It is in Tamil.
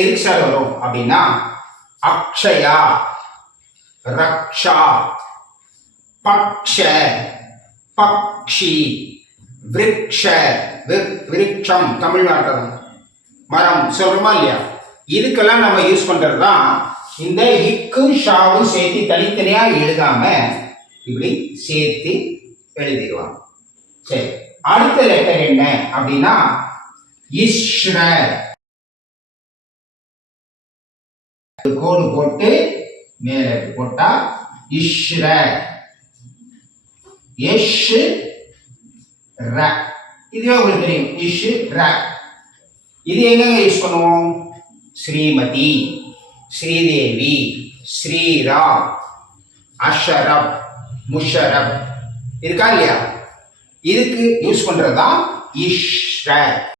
எதுக்கு சார் வரும் அப்படின்னா அக்ஷயா, ரக்ஷா, பக்ஷ, பக்ஷி, விருக்ஷ, விருட்சம் தமிழ் வார்த்தை மரம் சொல்றோமா இல்லையா, இதுக்கெல்லாம் நம்ம யூஸ் பண்றதுதான் இந்த இக்கு ஷாவும் சேர்த்து தனித்தனியா எழுதாம இப்படி சேர்த்து எழுதிடுவாங்க. சரி, அடுத்த லெட்டர் என்ன அப்படின்னா இஸ்ர. கோடு போட்டு மேல போட்டா இஸ்ர. எஷ் ர, இதுவே உங்களுக்கு தெரியும் இஷ் ர. இது எங்க யூஸ் பண்ணுவோம்? ஸ்ரீமதி, ஸ்ரீதேவி, ஸ்ரீராம், அஷரப், முஷரப் இருக்கா இல்லையா, இதுக்கு யூஸ் பண்றதுதான் இஷ்ர.